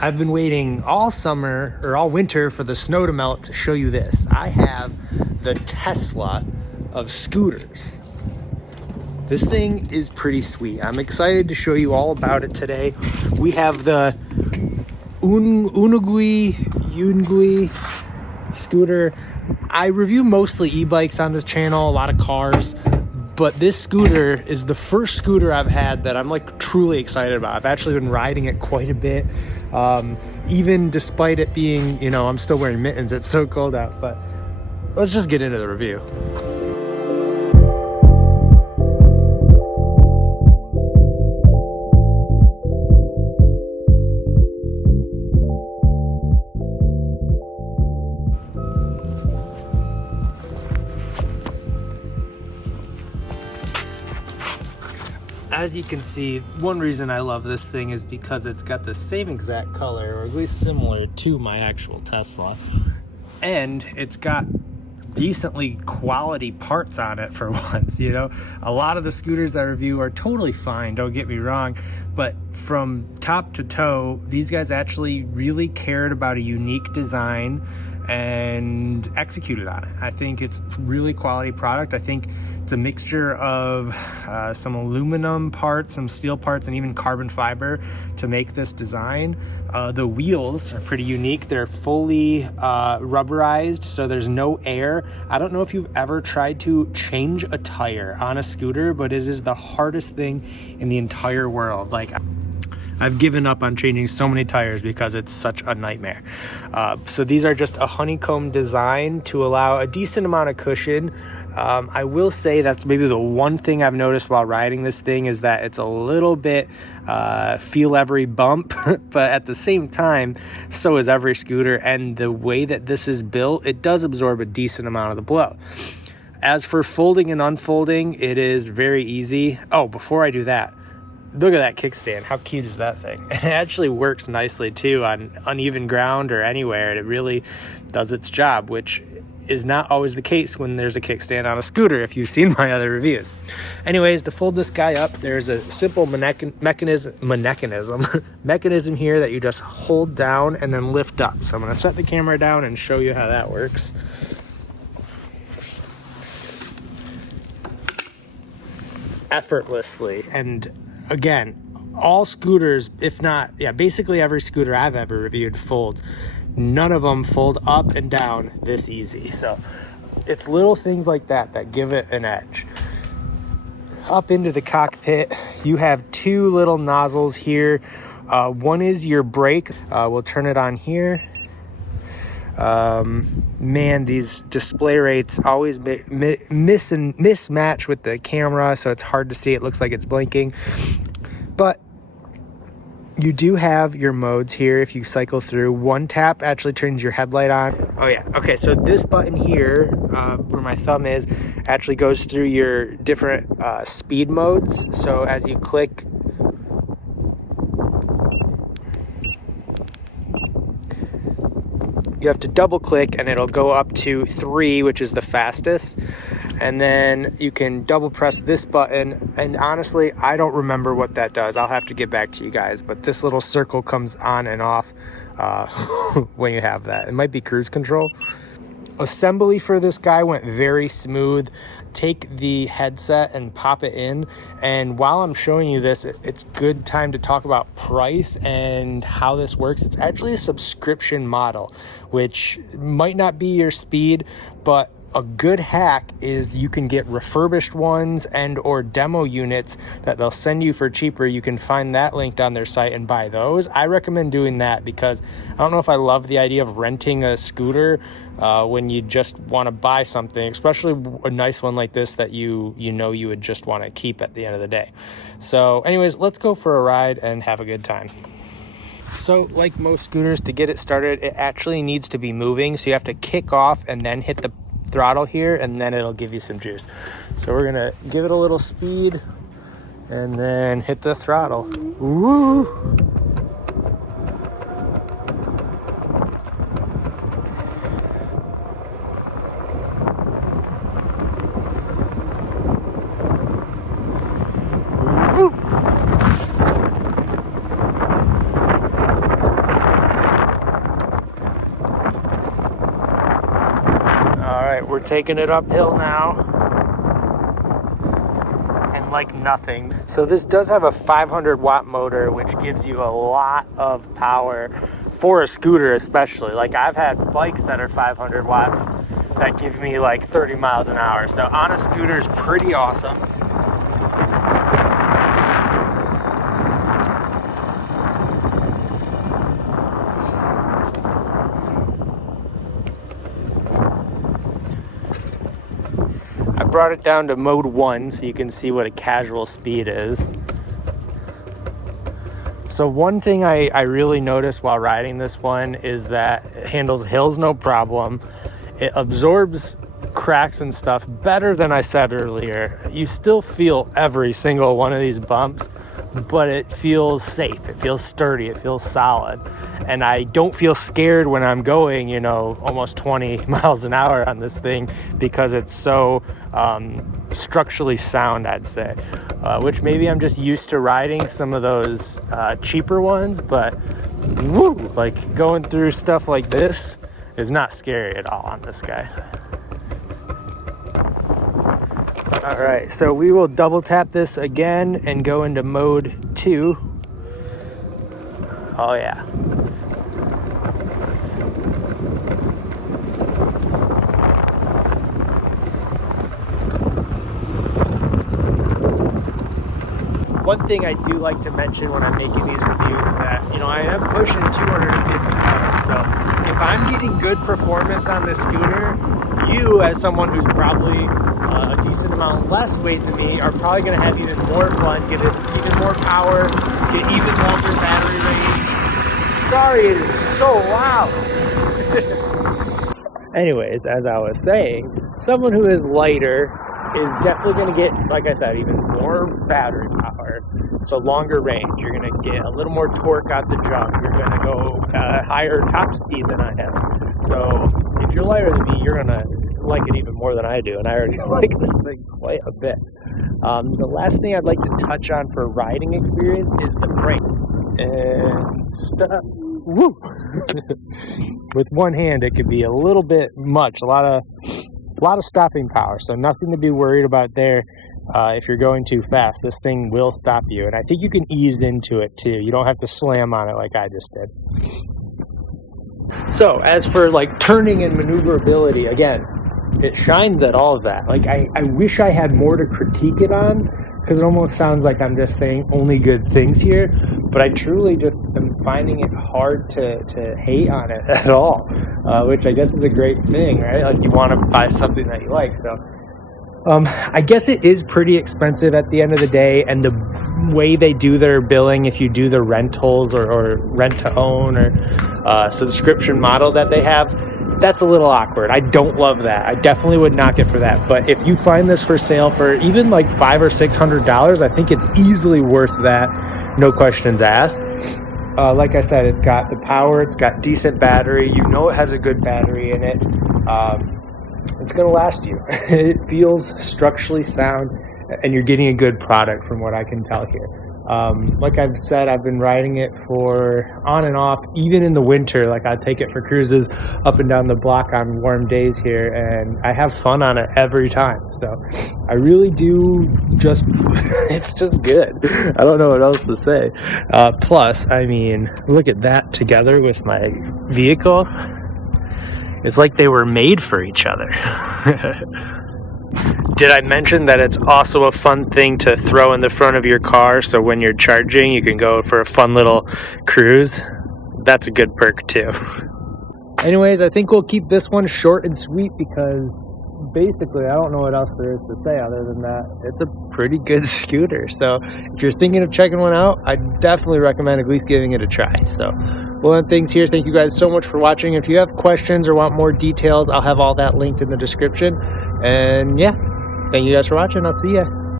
I've been waiting all summer or all winter for the snow to melt to show you this. I have the Tesla of scooters. This thing is pretty sweet. I'm excited to show you all about it today. We have the Unagi scooter. I review mostly e-bikes on this channel, a lot of cars, but this scooter is the first scooter I've had that I'm like truly excited about. I've actually been riding it quite a bit, even despite it being, you know, I'm still wearing mittens. It's so cold out, but let's just get into the review. As you can see, one reason I love this thing is because it's got the same exact color, or at least similar to my actual Tesla. And it's got decently quality parts on it for once, you know? A lot of the scooters I review are totally fine, don't get me wrong, but from top to toe, these guys actually really cared about a unique design and executed on it. I think it's really quality product. I think it's a mixture of some aluminum parts, some steel parts, and even carbon fiber to make this design. The wheels are pretty unique. They're fully rubberized, so there's no air. I don't know if you've ever tried to change a tire on a scooter, but it is the hardest thing in the entire world. Like, I've given up on changing so many tires because it's such a nightmare. So these are just a honeycomb design to allow a decent amount of cushion. I will say that's maybe the one thing I've noticed while riding this thing is that it's a little bit feel every bump, but at the same time, so is every scooter. And the way that this is built, it does absorb a decent amount of the blow. As for folding and unfolding, it is very easy. Oh, before I do that, look at that kickstand. How cute is that thing? It actually works nicely too on uneven ground or anywhere. It really does its job, which is not always the case when there's a kickstand on a scooter, if you've seen my other reviews. Anyways, to fold this guy up, there's a simple mechanism here that you just hold down and then lift up. So I'm going to set the camera down and show you how that works. Effortlessly. And again, all scooters, if not, yeah, basically every scooter I've ever reviewed folds. None of them fold up and down this easy. So it's little things like that that give it an edge. Up into the cockpit, you have two little nozzles here. One is your brake. We'll turn it on here. Man, these display rates always mismatch with the camera, so it's hard to see. It looks like it's blinking, but you do have your modes here. If you cycle through, one tap actually turns your headlight on. Oh yeah, okay, so this button here, where my thumb is, actually goes through your different speed modes. So as you click, you have to double click and it'll go up to 3, which is the fastest. And then you can double press this button. And honestly, I don't remember what that does. I'll have to get back to you guys. But this little circle comes on and off when you have that. It might be cruise control. Assembly for this guy went very smooth. Take the headset and pop it in. And while I'm showing you this, it's good time to talk about price and how this works. It's actually a subscription model, which might not be your speed, but a good hack is you can get refurbished ones and or demo units that they'll send you for cheaper. You can find that linked on their site and buy those. I recommend doing that because I don't know if I love the idea of renting a scooter when you just want to buy something, especially a nice one like this that you know you would just want to keep at the end of the day. So anyways, let's go for a ride and have a good time. So like most scooters, to get it started, it actually needs to be moving. So you have to kick off and then hit the throttle here, and then it'll give you some juice. So we're gonna give it a little speed and then hit the throttle. Woo! we're taking it uphill now. And like nothing. So this does have a 500 watt motor, which gives you a lot of power for a scooter especially. Like I've had bikes that are 500 watts that give me like 30 miles an hour. So on a scooter is pretty awesome. I brought it down to mode 1 so you can see what a casual speed is. So one thing I really noticed while riding this one is that it handles hills no problem. It absorbs cracks and stuff better than I said earlier. You still feel every single one of these bumps, but it feels safe. It feels sturdy. It feels solid. And I don't feel scared when I'm going, you know, almost 20 miles an hour on this thing because it's so structurally sound, I'd say. Which maybe I'm just used to riding some of those cheaper ones, but woo, like going through stuff like this is not scary at all on this guy. All right, so we will double tap this again and go into mode 2. Oh yeah. One thing I do like to mention when I'm making these reviews is that, you know, I am pushing 250 pounds. So if I'm getting good performance on this scooter, you as someone who's probably a decent amount less weight than me are probably going to have even more fun, get even more power, get even longer battery range. Sorry, it is so loud. Anyways, as I was saying, someone who is lighter is definitely going to get, like I said, even more battery power. So longer range. You're going to get a little more torque out the jump. You're going to go higher top speed than I am. So if you're lighter than me, you're going to like it even more than I do. And I already like this thing quite a bit. The last thing I'd like to touch on for riding experience is the brake. And stop. Woo! With one hand, it could be a little bit much. A lot of stopping power, so nothing to be worried about there. If you're going too fast, this thing will stop you, and I think you can ease into it too. You don't have to slam on it like I just did. So as for like turning and maneuverability, again, it shines at all of that. Like I wish I had more to critique it on, because it almost sounds like I'm just saying only good things here, but I truly just am finding it hard to hate on it at all, which I guess is a great thing, right? Like you want to buy something that you like. So I guess it is pretty expensive at the end of the day, and the way they do their billing, if you do the rentals or rent to own or subscription model that they have, that's a little awkward. I don't love that. I definitely would knock it for that. But if you find this for sale for even like $500 or $600, I think it's easily worth that. No questions asked. Like I said, it's got the power, it's got decent battery. You know it has a good battery in it. It's going to last you. It feels structurally sound, and you're getting a good product from what I can tell here. Like I've said, I've been riding it for on and off, even in the winter. Like I take it for cruises up and down the block on warm days here, and I have fun on it every time. So I really do just, it's just good. I don't know what else to say. Plus, I mean, look at that together with my vehicle. It's like they were made for each other. Did I mention that it's also a fun thing to throw in the front of your car, so when you're charging, you can go for a fun little cruise? That's a good perk too. Anyways, I think we'll keep this one short and sweet because basically I don't know what else there is to say other than that it's a pretty good scooter. So if you're thinking of checking one out, I definitely recommend at least giving it a try. So we'll end things here. Thank you guys so much for watching. If you have questions or want more details, I'll have all that linked in the description. And yeah, thank you guys for watching. I'll see ya.